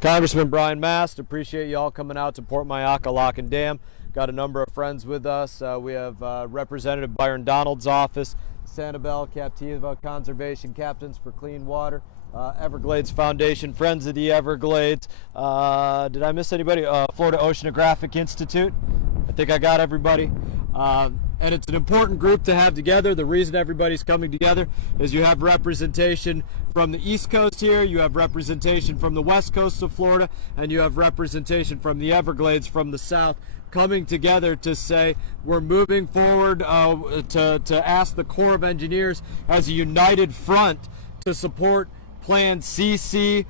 Congressman Brian Mast, appreciate you all coming out to Port Mayaca Lock and Dam. Got a number of friends with us. We have Representative Byron Donald's office, Sanibel, Captiva, Conservation Captains for Clean Water, Everglades Foundation, Friends of the Everglades. Did I miss anybody? Florida Oceanographic Institute. I think I got everybody. And it's an important group to have together. The reason everybody's coming together is you have representation from the East Coast here, you have representation from the West Coast of Florida, and you have representation from the Everglades from the South, coming together to say we're moving forward to ask the Corps of Engineers as a united front to support Plan CC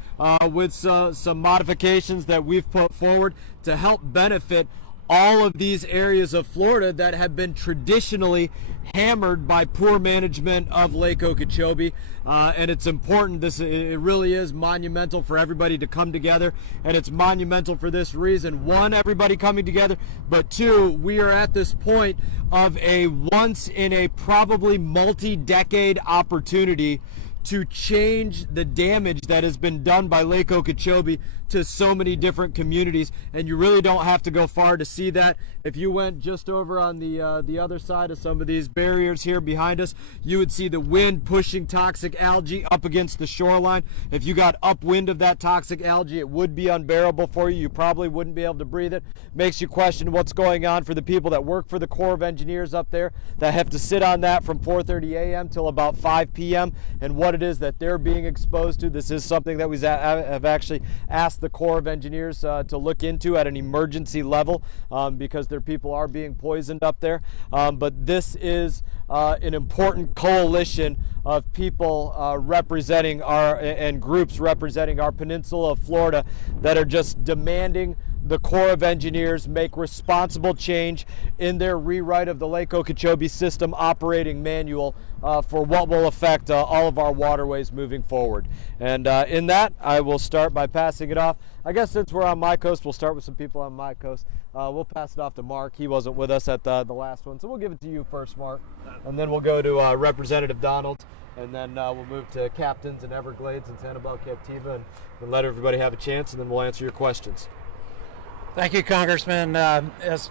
with some modifications that we've put forward to help benefit all of these areas of Florida that have been traditionally hammered by poor management of Lake Okeechobee. And it's important, it really is monumental for everybody to come together, and it's monumental for this reason. One, everybody coming together, but two, we are at this point of a once in a probably multi-decade opportunity to change the damage that has been done by Lake Okeechobee to so many different communities, and you really don't have to go far to see that. If you went just over on the other side of some of these barriers here behind us, you would see the wind pushing toxic algae up against the shoreline. If you got upwind of that toxic algae, it would be unbearable for you. You probably wouldn't be able to breathe it. Makes you question what's going on for the people that work for the Corps of Engineers up there that have to sit on that from 4:30 a.m. till about 5 p.m. and what it is that they're being exposed to. This is something that we have actually asked the Corps of Engineers to look into at an emergency level because their people are being poisoned up there. But this is an important coalition of people representing and groups representing our peninsula of Florida that are just demanding the Corps of Engineers make responsible change in their rewrite of the Lake Okeechobee System Operating Manual for what will affect all of our waterways moving forward. And in that, I will start by passing it off. I guess since we're on my coast, we'll start with some people on my coast. We'll pass it off to Mark. He wasn't with us at the last one, so we'll give it to you first, Mark. And then we'll go to Representative Donald, and then we'll move to Captains and Everglades and Sanibel, Captiva, and let everybody have a chance, and then we'll answer your questions. Thank you, Congressman. As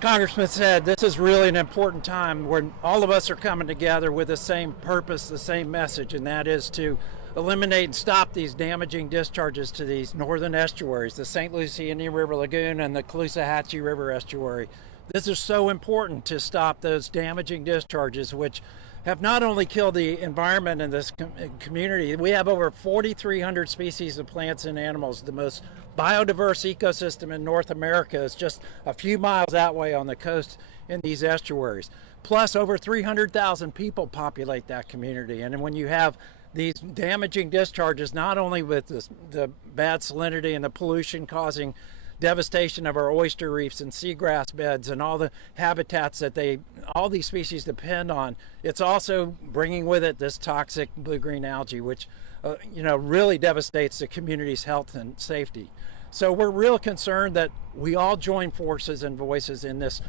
Congressman said, this is really an important time where all of us are coming together with the same purpose, the same message, and that is to eliminate and stop these damaging discharges to these northern estuaries, the St. Lucie Indian River Lagoon and the Caloosahatchee River Estuary. This is so important to stop those damaging discharges, which have not only killed the environment in this community. We have over 4,300 species of plants and animals. The most biodiverse ecosystem in North America is just a few miles that way on the coast in these estuaries. Plus, over 300,000 people populate that community. And when you have these damaging discharges, not only with the bad salinity and the pollution causing devastation of our oyster reefs and seagrass beds and all the habitats that all these species depend on, it's also bringing with it this toxic blue-green algae, which really devastates the community's health and safety. So we're real concerned that we all join forces and voices in this.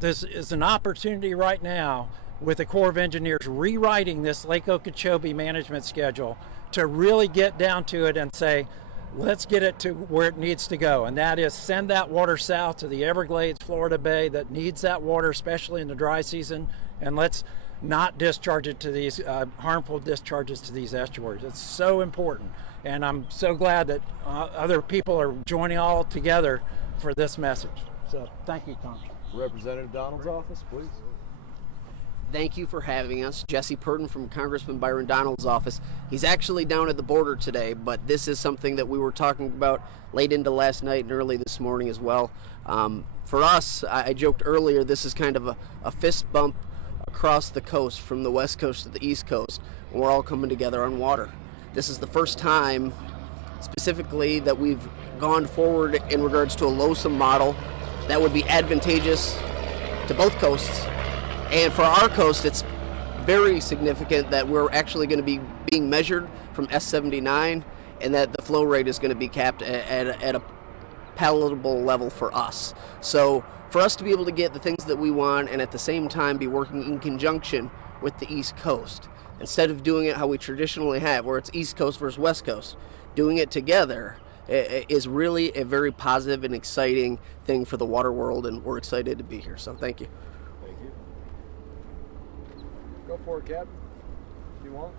This is an opportunity right now with the Corps of Engineers rewriting this Lake Okeechobee management schedule to really get down to it and say, let's get it to where it needs to go, and that is send that water south to the Everglades, Florida Bay that needs that water, especially in the dry season, and let's not discharge it to these harmful discharges to these estuaries. It's so important, and I'm so glad that other people are joining all together for this message. So thank you, Tom. Representative Donald's office, please. Thank you for having us. Jesse Purton from Congressman Byron Donald's office. He's actually down at the border today, but this is something that we were talking about late into last night and early this morning as well. For us, I joked earlier, this is kind of a fist bump across the coast from the west coast to the east coast, and we're all coming together on water. This is the first time specifically that we've gone forward in regards to a LOSA model that would be advantageous to both coasts. And for our coast, it's very significant that we're actually going to be being measured from S79 and that the flow rate is going to be capped at a palatable level for us. So for us to be able to get the things that we want and at the same time be working in conjunction with the East Coast, instead of doing it how we traditionally have, where it's East Coast versus West Coast, doing it together is really a very positive and exciting thing for the water world, and we're excited to be here. So thank you. Thank you. Go for it, Cap. If you want.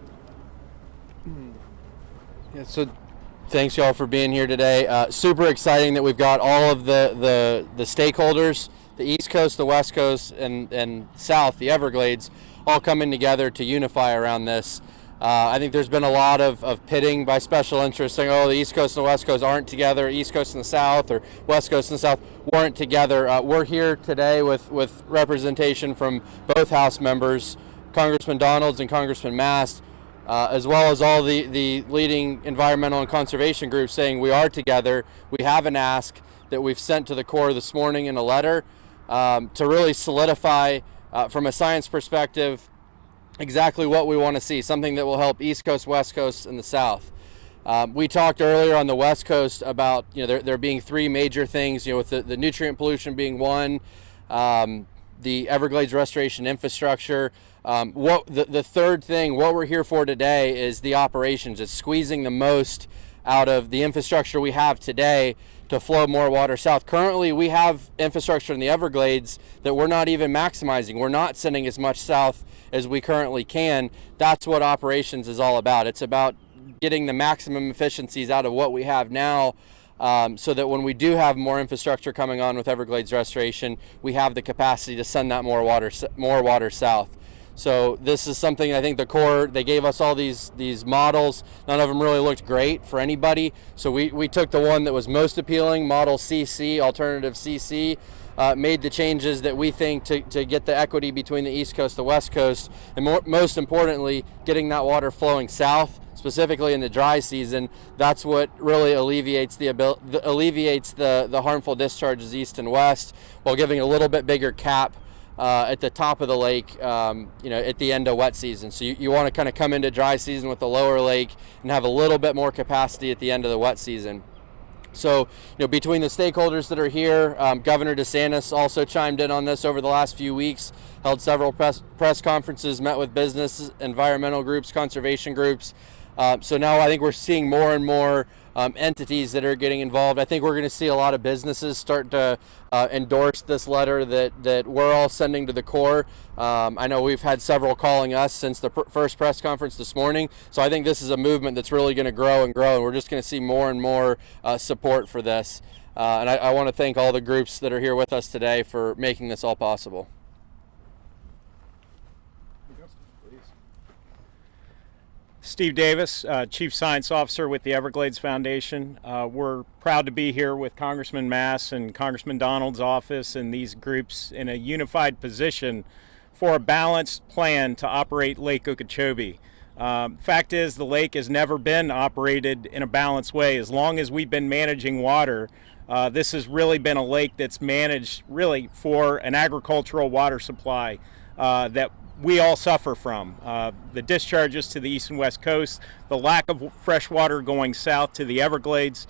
Yeah, so thanks y'all for being here today. Super exciting that we've got all of the stakeholders, the East Coast, the West Coast, and South, the Everglades, all coming together to unify around this. I think there's been a lot of pitting by special interests saying, oh, the East Coast and the West Coast aren't together, East Coast and the South, or West Coast and the South weren't together. We're here today with representation from both House members, Congressman Donalds and Congressman Mast, as well as all the leading environmental and conservation groups saying we are together. We have an ask that we've sent to the Corps this morning in a letter to really solidify from a science perspective exactly what we want to see, something that will help East Coast, West Coast, and the South. We talked earlier on the West Coast about there being three major things, with the nutrient pollution being one, the Everglades restoration infrastructure. The third thing, what we're here for today, is the operations. It's squeezing the most out of the infrastructure we have today to flow more water south. Currently, we have infrastructure in the Everglades that we're not even maximizing. We're not sending as much south as we currently can. That's what operations is all about. It's about getting the maximum efficiencies out of what we have now, so that when we do have more infrastructure coming on with Everglades restoration, we have the capacity to send that more water south. So this is something I think the Corps, they gave us all these models. None of them really looked great for anybody. So we took the one that was most appealing, model CC, alternative CC, made the changes that we think to get the equity between the East Coast, the West Coast, and most importantly, getting that water flowing south, specifically in the dry season. That's what really alleviates the harmful discharges east and west, while giving a little bit bigger cap at the top of the lake, at the end of wet season. So you want to kind of come into dry season with the lower lake and have a little bit more capacity at the end of the wet season. So, between the stakeholders that are here, Governor DeSantis also chimed in on this over the last few weeks, held several press conferences, met with business, environmental groups, conservation groups. So now I think we're seeing more and more entities that are getting involved. I think we're going to see a lot of businesses start to endorse this letter that we're all sending to the Corps. I know we've had several calling us since the first press conference this morning. So I think this is a movement that's really going to grow and grow, and we're just going to see more and more support for this. And I want to thank all the groups that are here with us today for making this all possible. Steve Davis, Chief Science Officer with the Everglades Foundation. We're proud to be here with Congressman Mast and Congressman Donald's office and these groups in a unified position for a balanced plan to operate Lake Okeechobee. Fact is, the lake has never been operated in a balanced way. As long as we've been managing water, this has really been a lake that's managed really for an agricultural water supply that we all suffer from. The discharges to the east and west coast, the lack of fresh water going south to the Everglades.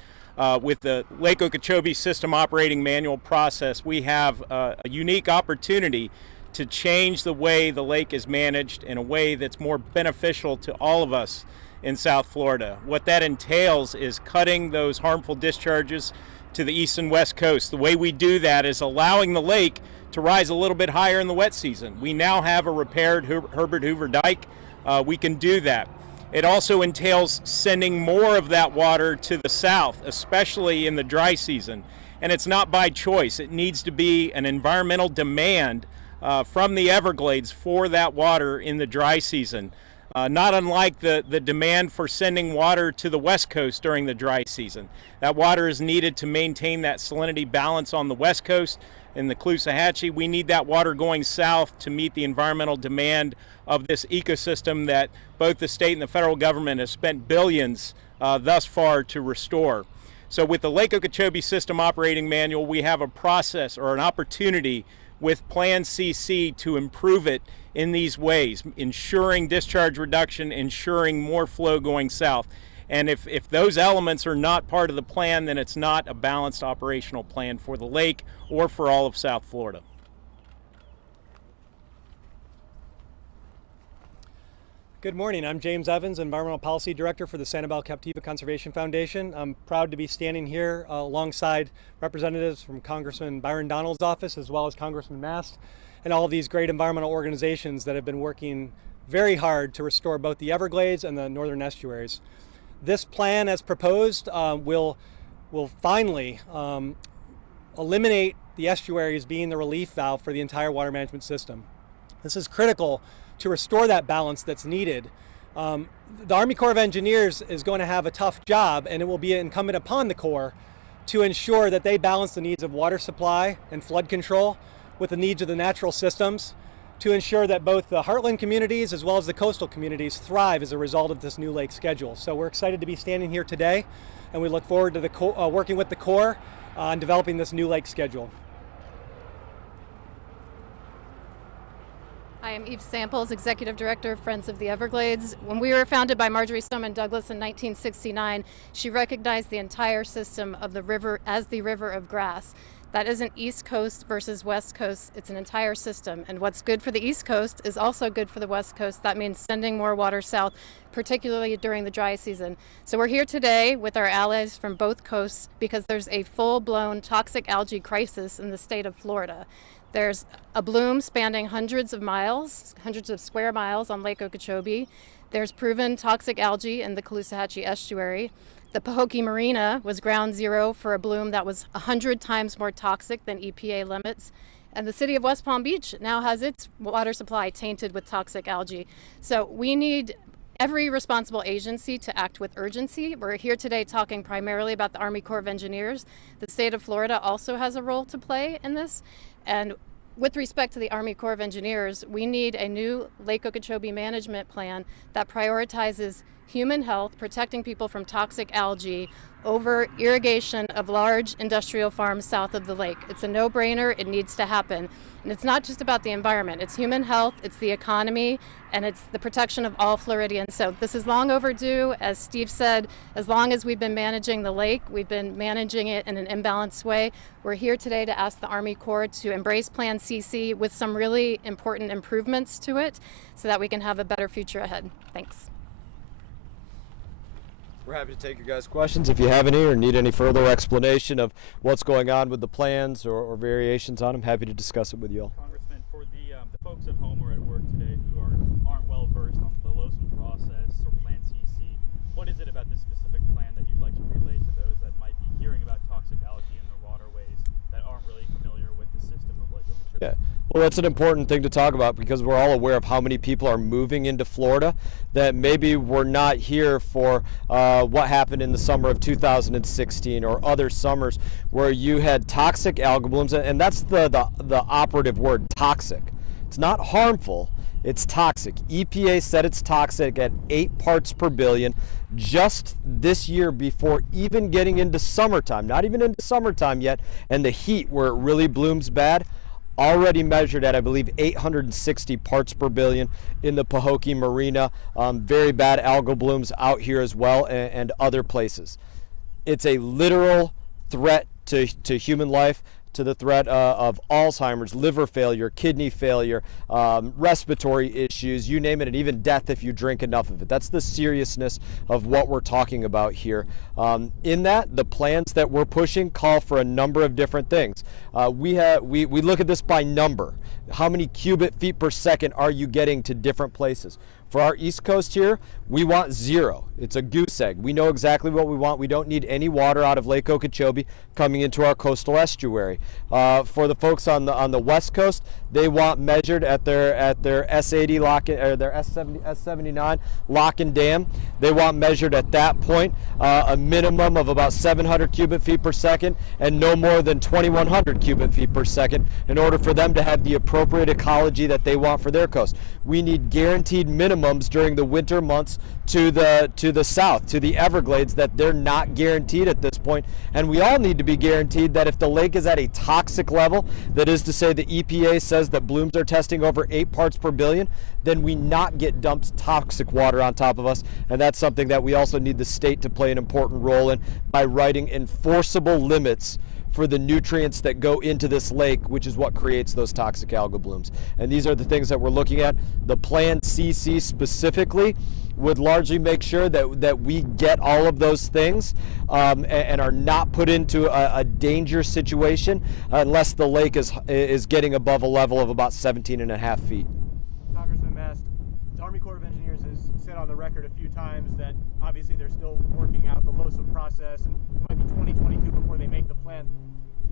With the Lake Okeechobee System Operating Manual process, we have a unique opportunity to change the way the lake is managed in a way that's more beneficial to all of us in South Florida. What that entails is cutting those harmful discharges to the east and west coast. The way we do that is allowing the lake to rise a little bit higher in the wet season. We now have a repaired Herbert Hoover dike. We can do that. It also entails sending more of that water to the south, especially in the dry season. And it's not by choice. It needs to be an environmental demand from the Everglades for that water in the dry season. Not unlike the demand for sending water to the west coast during the dry season. That water is needed to maintain that salinity balance on the west coast. In the Caloosahatchee, we need that water going south to meet the environmental demand of this ecosystem that both the state and the federal government have spent billions thus far to restore. So with the Lake Okeechobee System Operating Manual, we have a process or an opportunity with Plan CC to improve it in these ways, ensuring discharge reduction, ensuring more flow going south. And if those elements are not part of the plan, then it's not a balanced operational plan for the lake or for all of South Florida. Good morning. I'm James Evans, Environmental Policy Director for the Sanibel Captiva Conservation Foundation. I'm proud to be standing here alongside representatives from Congressman Byron Donald's office as well as Congressman Mast and all of these great environmental organizations that have been working very hard to restore both the Everglades and the northern estuaries. This plan as proposed will finally eliminate the estuaries being the relief valve for the entire water management system. This is critical to restore that balance that's needed. The Army Corps of Engineers is going to have a tough job, and it will be incumbent upon the Corps to ensure that they balance the needs of water supply and flood control with the needs of the natural systems to ensure that both the heartland communities as well as the coastal communities thrive as a result of this new lake schedule. So we're excited to be standing here today, and we look forward to working with the Corps on developing this new lake schedule. I am Eve Samples, Executive Director of Friends of the Everglades. When we were founded by Marjorie Stoneman Douglas in 1969, she recognized the entire system of the river as the river of grass. That isn't East Coast versus West Coast, it's an entire system. And what's good for the East Coast is also good for the West Coast. That means sending more water south, particularly during the dry season. So we're here today with our allies from both coasts because there's a full-blown toxic algae crisis in the state of Florida. There's a bloom spanning hundreds of miles, hundreds of square miles on Lake Okeechobee. There's proven toxic algae in the Caloosahatchee estuary. The Pahokee Marina was ground zero for a bloom that was 100 times more toxic than EPA limits. And the city of West Palm Beach now has its water supply tainted with toxic algae. So we need every responsible agency to act with urgency. We're here today talking primarily about the Army Corps of Engineers. The state of Florida also has a role to play in this. And with respect to the Army Corps of Engineers, we need a new Lake Okeechobee management plan that prioritizes human health, protecting people from toxic algae over irrigation of large industrial farms south of the lake. It's a no-brainer, it needs to happen. And it's not just about the environment, it's human health, it's the economy, and it's the protection of all Floridians. So this is long overdue. As Steve said, as long as we've been managing the lake, we've been managing it in an imbalanced way. We're here today to ask the Army Corps to embrace Plan CC with some really important improvements to it so that we can have a better future ahead. Thanks. We're happy to take your guys' questions if you have any or need any further explanation of what's going on with the plans or variations on them. Happy to discuss it with you all. Congressman, for the folks at home or at work today who aren't well versed on the LOSM process or Plan CC, what is it about this specific plan that you'd like to relay to those that might be hearing about toxic algae in their waterways that aren't really familiar with the system of Lake Okeechobee? Yeah. Well, that's an important thing to talk about because we're all aware of how many people are moving into Florida that maybe were not here for what happened in the summer of 2016 or other summers where you had toxic algal blooms, and that's the operative word, toxic. It's not harmful, it's toxic. EPA said it's toxic at 8 parts per billion just this year before even getting into summertime, not even into summertime yet, and the heat where it really blooms bad. Already measured at, I believe, 860 parts per billion in the Pahokee Marina. Very bad algal blooms out here as well, and other places. It's a literal threat to human life, to the threat of Alzheimer's, liver failure, kidney failure, respiratory issues, you name it, and even death if you drink enough of it. That's the seriousness of what we're talking about here. In that, the plans that we're pushing call for a number of different things. We look at this by number. How many cubic feet per second are you getting to different places? For our East Coast here, we want 0. It's a goose egg. We know exactly what we want. We don't need any water out of Lake Okeechobee coming into our coastal estuary. For the folks on the West Coast, they want measured at their S80 lock or their S79 lock and dam. They want measured at that point a minimum of about 700 cubic feet per second and no more than 2,100 cubic feet per second in order for them to have the appropriate ecology that they want for their coast. We need guaranteed minimums during the winter months to the south, to the Everglades, that they're not guaranteed at this point. And we all need to be guaranteed that if the lake is at a toxic level, that is to say the EPA says that blooms are testing over 8 parts per billion, then we not get dumped toxic water on top of us. And that's something that we also need the state to play an important role in by writing enforceable limits for the nutrients that go into this lake, which is what creates those toxic algal blooms. And these are the things that we're looking at. The Plan CC specifically would largely make sure that we get all of those things and are not put into a danger situation unless the lake is getting above a level of about 17.5 feet. Congressman Mast, the Army Corps of Engineers has said on the record a few times that obviously they're still working out the LOSUM process and it might be 2022 before they make the plan.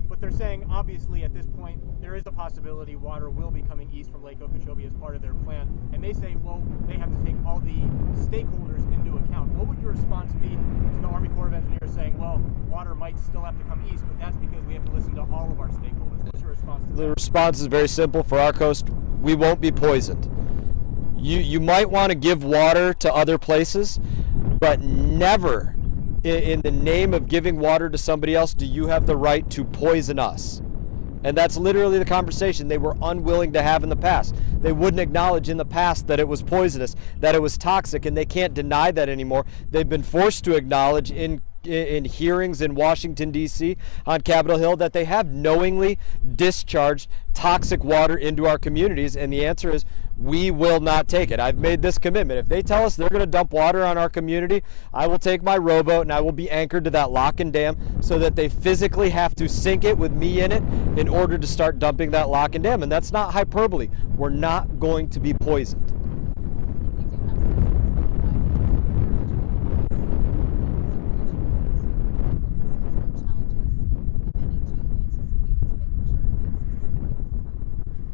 But they're saying obviously at this point there is a possibility water will be coming east from Lake Okeechobee as part of their plan. And they say, well, they have to take all the stakeholders into account. What would your response be to the Army Corps of Engineers saying, well, water might still have to come east, but that's because we have to listen to all of our stakeholders? What's your response to that? The response is very simple. For our coast, we won't be poisoned. You might want to give water to other places, but never in the name of giving water to somebody else do you have the right to poison us. And that's literally the conversation they were unwilling to have in the past. They wouldn't acknowledge in the past that it was poisonous, that it was toxic, and they can't deny that anymore. They've been forced to acknowledge in hearings in Washington, D.C. on Capitol Hill that they have knowingly discharged toxic water into our communities, and the answer is we will not take it. I've made this commitment. If they tell us they're going to dump water on our community, I will take my rowboat and I will be anchored to that lock and dam so that they physically have to sink it with me in it in order to start dumping that lock and dam. And that's not hyperbole. We're not going to be poisoned.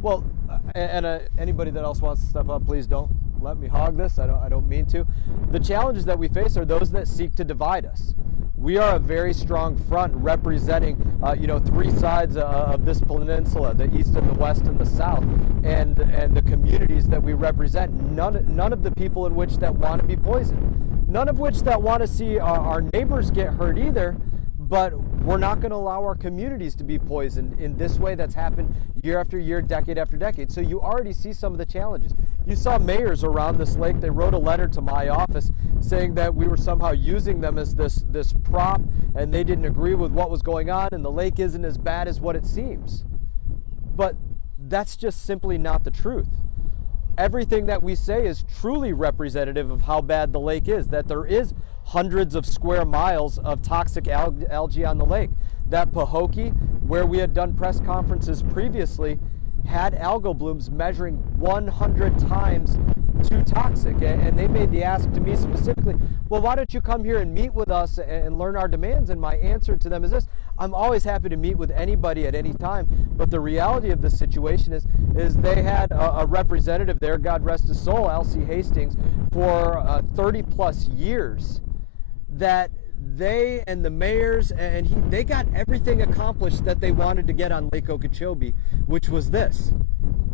Well, and anybody that else wants to step up, please don't let me hog this. I don't mean to. The challenges that we face are those that seek to divide us. We are a very strong front representing, three sides of this peninsula: the east and the west and the south, and the communities that we represent. None of the people in which that want to be poisoned. None of which that want to see our neighbors get hurt either. But we're not going to allow our communities to be poisoned in this way that's happened year after year, decade after decade. So you already see some of the challenges. You saw mayors around this lake. They wrote a letter to my office saying that we were somehow using them as this prop, and they didn't agree with what was going on, and the lake isn't as bad as what it seems. But that's just simply not the truth. Everything that we say is truly representative of how bad the lake is, that there is hundreds of square miles of toxic algae on the lake. That Pahokee, where we had done press conferences previously, had algal blooms measuring 100 times too toxic. And they made the ask to me specifically, well, why don't you come here and meet with us and learn our demands? And my answer to them is this: I'm always happy to meet with anybody at any time, but the reality of the situation is they had a representative there, God rest his soul, Elsie Hastings, for 30 plus years, that they and the mayors and they got everything accomplished that they wanted to get on Lake Okeechobee, which was this: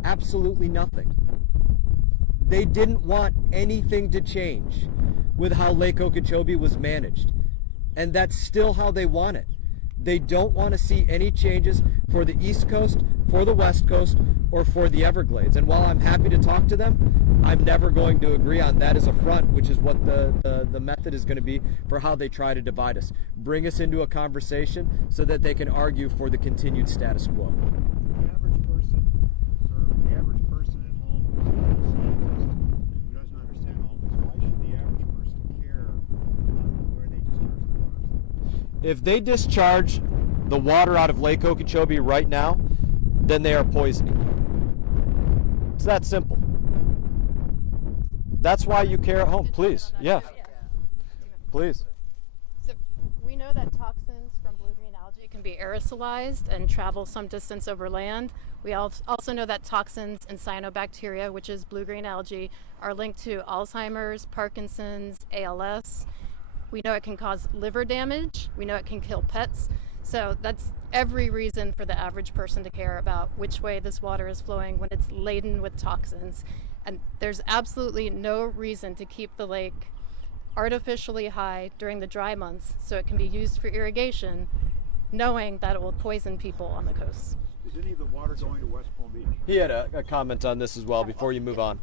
absolutely nothing. They didn't want anything to change with how Lake Okeechobee was managed, and that's still how they want it. They don't want to see any changes for the East Coast, for the West Coast, or for the Everglades. And while I'm happy to talk to them, I'm never going to agree on that as a front, which is what the method is going to be for how they try to divide us. Bring us into a conversation so that they can argue for the continued status quo. The average person at home who doesn't understand all this, why should the average person care where they discharge the water? If they discharge the water out of Lake Okeechobee right now, then they are poisoning. It's that simple. That's why you care at home. Please, yeah. Please. So we know that toxins from blue-green algae can be aerosolized and travel some distance over land. We also know that toxins in cyanobacteria, which is blue-green algae, are linked to Alzheimer's, Parkinson's, ALS. We know it can cause liver damage. We know it can kill pets. So that's every reason for the average person to care about which way this water is flowing when it's laden with toxins. And there's absolutely no reason to keep the lake artificially high during the dry months so it can be used for irrigation, knowing that it will poison people on the coast. Is any of the water going to West Palm Beach? He had a comment on this as well before you move on.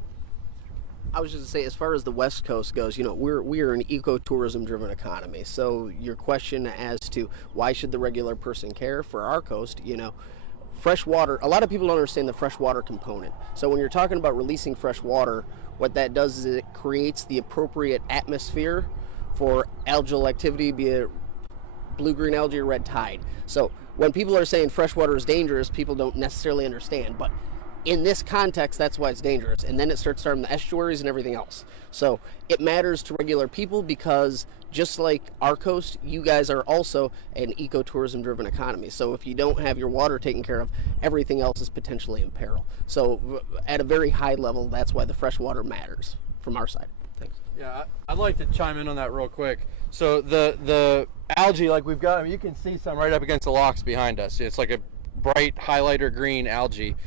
I was just to say, as far as the West Coast goes, we're an ecotourism driven economy. So your question as to why should the regular person care for our coast, fresh water, a lot of people don't understand the freshwater component. So when you're talking about releasing fresh water, what that does is it creates the appropriate atmosphere for algal activity, be it blue-green algae or red tide. So when people are saying freshwater is dangerous, people don't necessarily understand. But in this context, that's why it's dangerous. And then it starts starting the estuaries and everything else. So it matters to regular people because just like our coast, you guys are also an ecotourism driven economy. So if you don't have your water taken care of, everything else is potentially in peril. So at a very high level, that's why the fresh water matters from our side. Thanks. Yeah, I'd like to chime in on that real quick. So the algae, like we've got, you can see some right up against the locks behind us. It's like a bright highlighter green algae.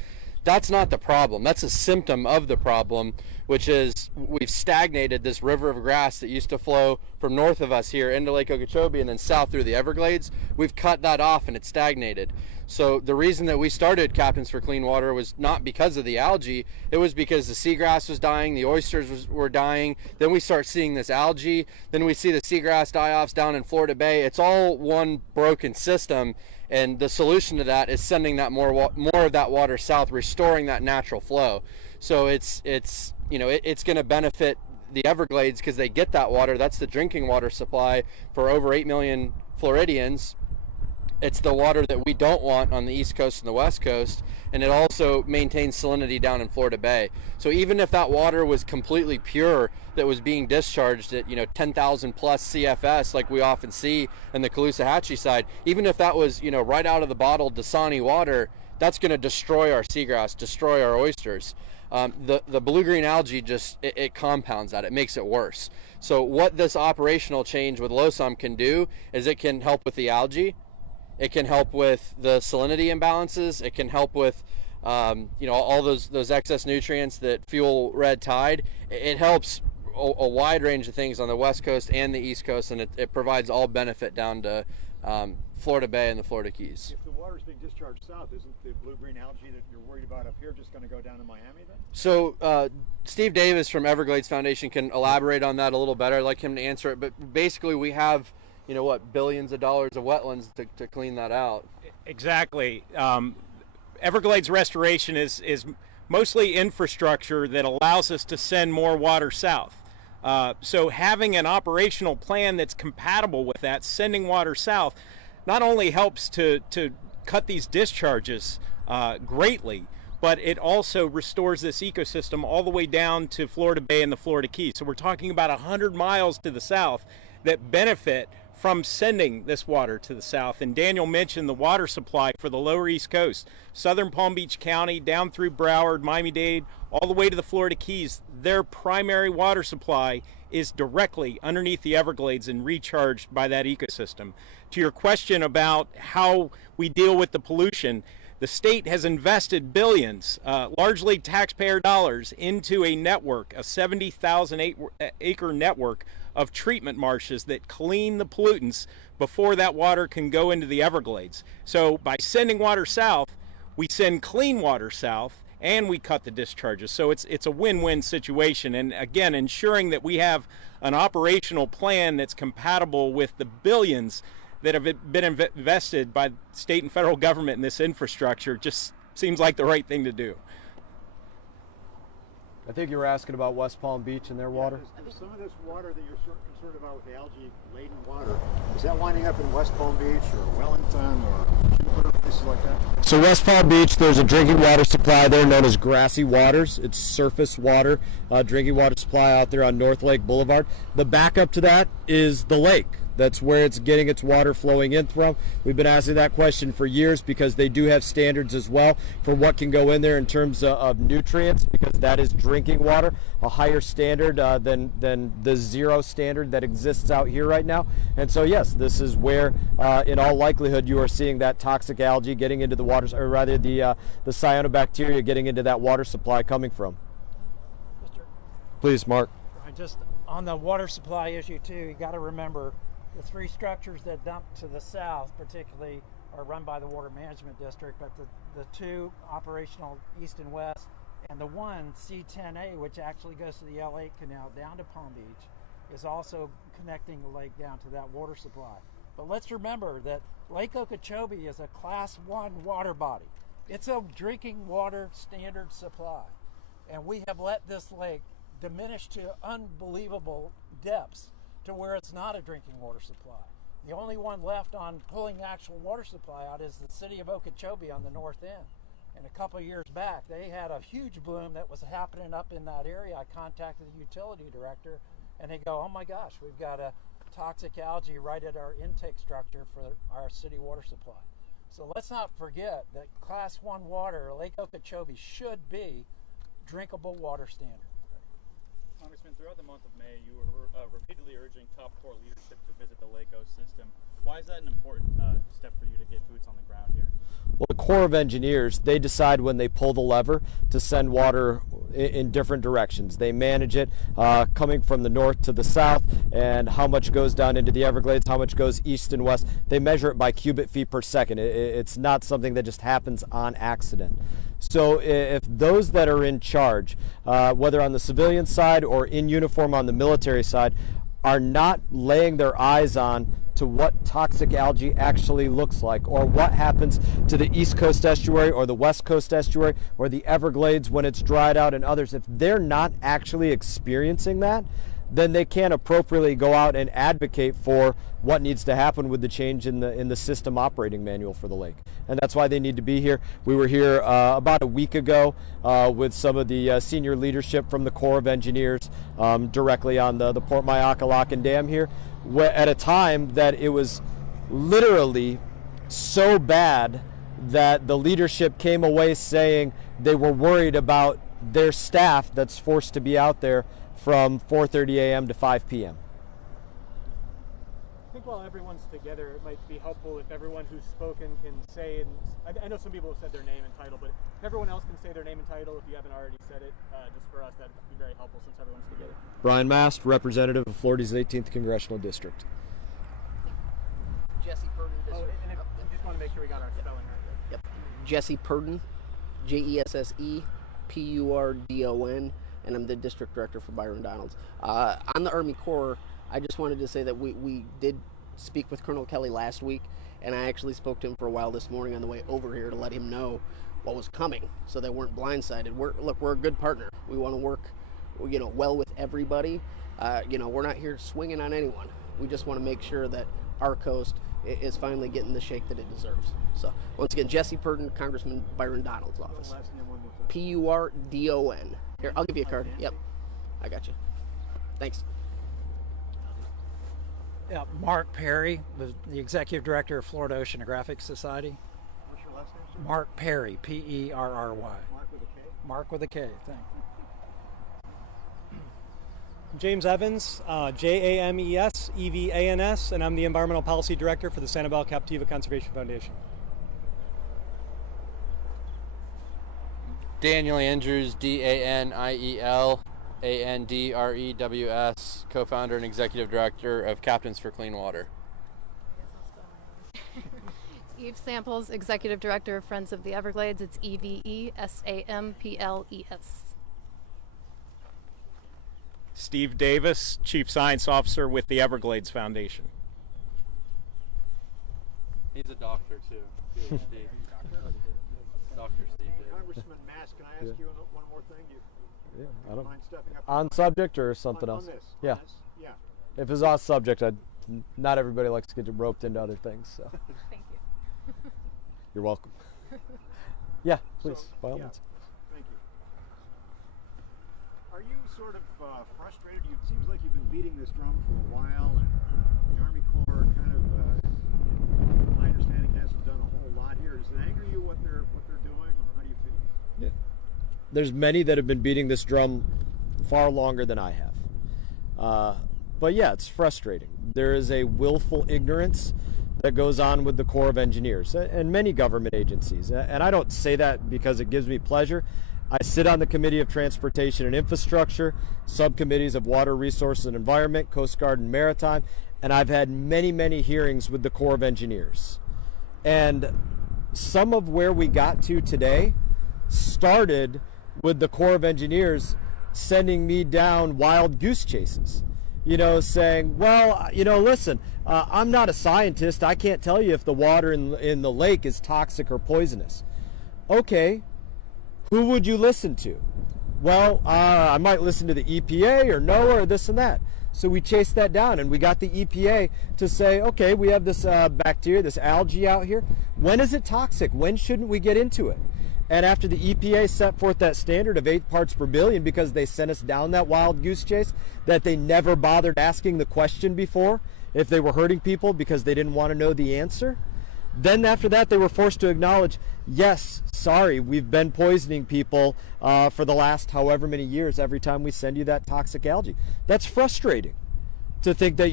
That's not the problem. That's a symptom of the problem, which is we've stagnated this river of grass that used to flow from north of us here into Lake Okeechobee and then south through the Everglades. We've cut that off and it's stagnated. So the reason that we started Captains for Clean Water was not because of the algae. It was because the seagrass was dying, the oysters were dying. Then we start seeing this algae. Then we see the seagrass die-offs down in Florida Bay. It's all one broken system. And the solution to that is sending that more of that water south, restoring that natural flow. So it's going to benefit the Everglades because they get that water. That's the drinking water supply for over 8 million Floridians. It's the water that we don't want on the East Coast and the West Coast, and it also maintains salinity down in Florida Bay. So even if that water was completely pure, that was being discharged at 10,000 plus CFS, like we often see in the Caloosahatchee side, even if that was right out of the bottle Dasani water, that's going to destroy our seagrass, destroy our oysters. The blue-green algae it compounds that, it makes it worse. So what this operational change with LOSOM can do is it can help with the algae. It can help with the salinity imbalances. It can help with, all those excess nutrients that fuel red tide. It helps a wide range of things on the West Coast and the East Coast, and it provides all benefit down to Florida Bay and the Florida Keys. If the water's being discharged south, isn't the blue-green algae that you're worried about up here just going to go down to Miami then? So Steve Davis from Everglades Foundation can elaborate on that a little better. I'd like him to answer it, but basically we have billions of dollars of wetlands to clean that out. Exactly. Everglades restoration is mostly infrastructure that allows us to send more water south. So having an operational plan that's compatible with that, sending water south, not only helps to cut these discharges greatly, but it also restores this ecosystem all the way down to Florida Bay and the Florida Keys. So we're talking about 100 miles to the south that benefit from sending this water to the south. And Daniel mentioned the water supply for the lower East Coast, southern Palm Beach County, down through Broward, Miami-Dade, all the way to the Florida Keys. Their primary water supply is directly underneath the Everglades and recharged by that ecosystem. To your question about how we deal with the pollution, the state has invested billions, largely taxpayer dollars, into a network, a 70,000 acre network of treatment marshes that clean the pollutants before that water can go into the Everglades. So by sending water south, we send clean water south and we cut the discharges. So it's a win-win situation. And again, ensuring that we have an operational plan that's compatible with the billions that have been invested by state and federal government in this infrastructure just seems like the right thing to do. I think you were asking about West Palm Beach and their water. Is some of this water that you're concerned about with the algae-laden water, is that winding up in West Palm Beach or Wellington or Jupiter, places like that? So West Palm Beach, there's a drinking water supply there known as Grassy Waters. It's surface water, drinking water supply out there on North Lake Boulevard. The backup to that is the lake. That's where it's getting its water flowing in from. We've been asking that question for years because they do have standards as well for what can go in there in terms of nutrients, because that is drinking water, a higher standard than the zero standard that exists out here right now. And so yes, this is where in all likelihood you are seeing that toxic algae getting into the waters, or rather the cyanobacteria getting into that water supply coming from. Please, Mark. Just on the water supply issue too, you got to remember the three structures that dump to the south particularly are run by the Water Management District, but the two operational east and west And the one, C10A, which actually goes to the L8 Canal down to Palm Beach, is also connecting the lake down to that water supply. But let's remember that Lake Okeechobee is a Class 1 water body. It's a drinking water standard supply. And we have let this lake diminish to unbelievable depths to where it's not a drinking water supply. The only one left on pulling actual water supply out is the city of Okeechobee on the north end. And a couple of years back, they had a huge bloom that was happening up in that area. I contacted the utility director, and they go, oh my gosh, we've got a toxic algae right at our intake structure for our city water supply. So let's not forget that Class 1 water, Lake Okeechobee, should be drinkable water standard. Congressman, throughout the month of May, you were repeatedly urging top Corps leadership to visit the Lake O system. Why is that an important step for you to get boots on the ground here? Well, the Corps of Engineers, they decide when they pull the lever to send water in different directions. They manage it coming from the north to the south, and how much goes down into the Everglades, how much goes east and west. They measure it by cubic feet per second. It's not something that just happens on accident. So if those that are in charge, whether on the civilian side or in uniform on the military side, are not laying their eyes on to what toxic algae actually looks like, or what happens to the East Coast estuary or the West Coast estuary or the Everglades when it's dried out, and others, if they're not actually experiencing that, then they can't appropriately go out and advocate for what needs to happen with the change in the system operating manual for the lake. And that's why they need to be here. We were here about a week ago with some of the senior leadership from the Corps of Engineers directly on the Port Myakalacan Dam here, at a time that it was literally so bad that the leadership came away saying they were worried about their staff that's forced to be out there from 4:30 a.m. to 5 p.m. I think while everyone's together, it might be helpful if everyone who's spoken can say, and I know some people have said their name and title, but if everyone else can say their name and title, if you haven't already said it, just for us, that'd be very helpful since everyone's together. Brian Mast, representative of Florida's 18th Congressional District. Jesse Purdon, district. And we just want to make sure we got our spelling right there. Yep. Jesse Purdon, Jessepurdon, and I'm the district director for Byron Donalds. On the Army Corps, I just wanted to say that we did speak with Colonel Kelly last week, and I actually spoke to him for a while this morning on the way over here to let him know what was coming, so they weren't blindsided. We're a good partner. We want to work, well with everybody. We're not here swinging on anyone. We just want to make sure that our coast is finally getting the shake that it deserves. So once again, Jesse Purdon, Congressman Byron Donalds' office. Purdon. Here, I'll give you a card. Yep, I got you. Thanks. Yeah, Mark Perry, the executive director of Florida Oceanographic Society. What's your last name, sir? Mark Perry, Perry. Mark with a K? Mark with a K, thanks. James Evans, JAMESEVANS, and I'm the Environmental Policy Director for the Sanibel Captiva Conservation Foundation. Daniel Andrews, DANIEL ANDREWS, co-founder and executive director of Captains for Clean Water. Eve Samples, executive director of Friends of the Everglades. It's EVESAMPLES. Steve Davis, Chief Science Officer with the Everglades Foundation. He's a doctor too. PhD. Dr. Steve Davis. Congressman Mast, can I ask you one more thing? Yeah, I don't mind stepping up on subject or something else. on this? Yeah. On this? Yeah. If it's off subject, not everybody likes to get roped into other things. So Thank you. you're welcome. Yeah, please, So, by all yeah. means. Thank you. Are you sort of frustrated? It seems like you've been beating this drum for a while, and the Army Corps kind of, my understanding, hasn't done a whole lot here. Does it anger you what they're doing, or how do you feel? Yeah. There's many that have been beating this drum far longer than I have. But yeah, it's frustrating. There is a willful ignorance that goes on with the Corps of Engineers and many government agencies. And I don't say that because it gives me pleasure. I sit on the Committee of Transportation and Infrastructure, subcommittees of Water Resources and Environment, Coast Guard and Maritime, and I've had many, many hearings with the Corps of Engineers. And some of where we got to today started with the Corps of Engineers sending me down wild goose chases, you know, saying, well, you know, listen, I'm not a scientist. I can't tell you if the water in the lake is toxic or poisonous. Okay, who would you listen to? Well, I might listen to the EPA or NOAA or this and that. So we chased that down, and we got the EPA to say, okay, we have this bacteria, this algae out here. When is it toxic? When shouldn't we get into it? And after the EPA set forth that standard of 8 parts per billion because they sent us down that wild goose chase, that they never bothered asking the question before if they were hurting people because they didn't want to know the answer, then after that they were forced to acknowledge, yes, sorry, we've been poisoning people for the last however many years every time we send you that toxic algae. That's frustrating to think that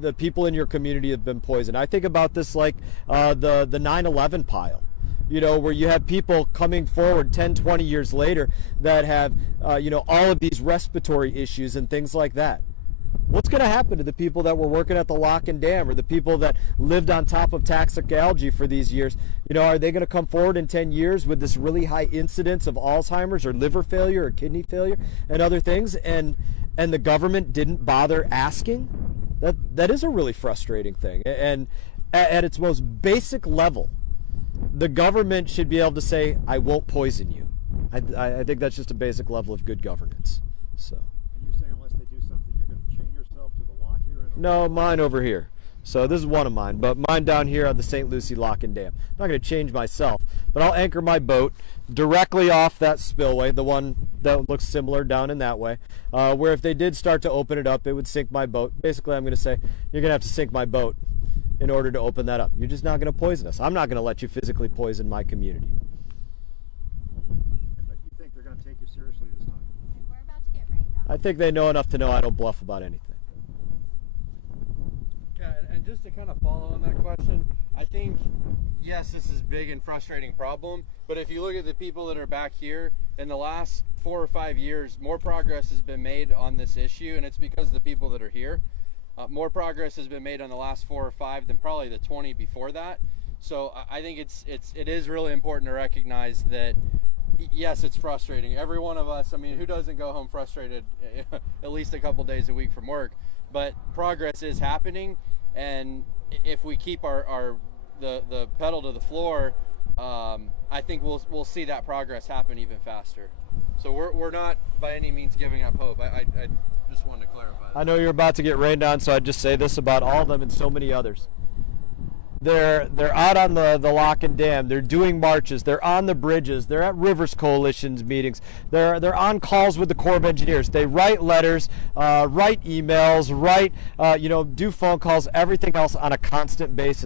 the people in your community have been poisoned. I think about this like the 9/11 pile, you know, where you have people coming forward 10, 20 years later that have, you know, all of these respiratory issues and things like that. What's going to happen to the people that were working at the lock and dam, or the people that lived on top of toxic algae for these years? You know, are they going to come forward in 10 years with this really high incidence of Alzheimer's or liver failure or kidney failure and other things, and the government didn't bother asking? That is a really frustrating thing. And at its most basic level, the government should be able to say, I won't poison you. I think that's just a basic level of good governance. So. No, mine over here. So this is one of mine, but mine down here on the St. Lucie Lock and Dam. I'm not going to change myself, but I'll anchor my boat directly off that spillway, the one that looks similar down in that way, where if they did start to open it up, it would sink my boat. Basically, I'm going to say, you're going to have to sink my boat in order to open that up. You're just not going to poison us. I'm not going to let you physically poison my community. But you think they're going to take you seriously this time? We're about to get rained on. I think they know enough to know I don't bluff about anything. Yeah, and just to kind of follow on that question, I think, yes, this is a big and frustrating problem, but if you look at the people that are back here, in the last 4 or 5 years, more progress has been made on this issue, and it's because of the people that are here. More progress has been made on the last 4 or 5 than probably the 20 before that. So I think it is really important to recognize that, yes, it's frustrating. Every one of us, I mean, who doesn't go home frustrated at least a couple days a week from work? But progress is happening, and if we keep the pedal to the floor, I think we'll see that progress happen even faster. So we're not by any means giving up hope. I just wanted to clarify that. I know you're about to get rained on, so I'd just say this about all of them and so many others. They're out on the lock and dam. They're doing marches. They're on the bridges. They're at Rivers Coalition's meetings. They're on calls with the Corps of Engineers. They write letters, write emails, do phone calls, everything else on a constant basis.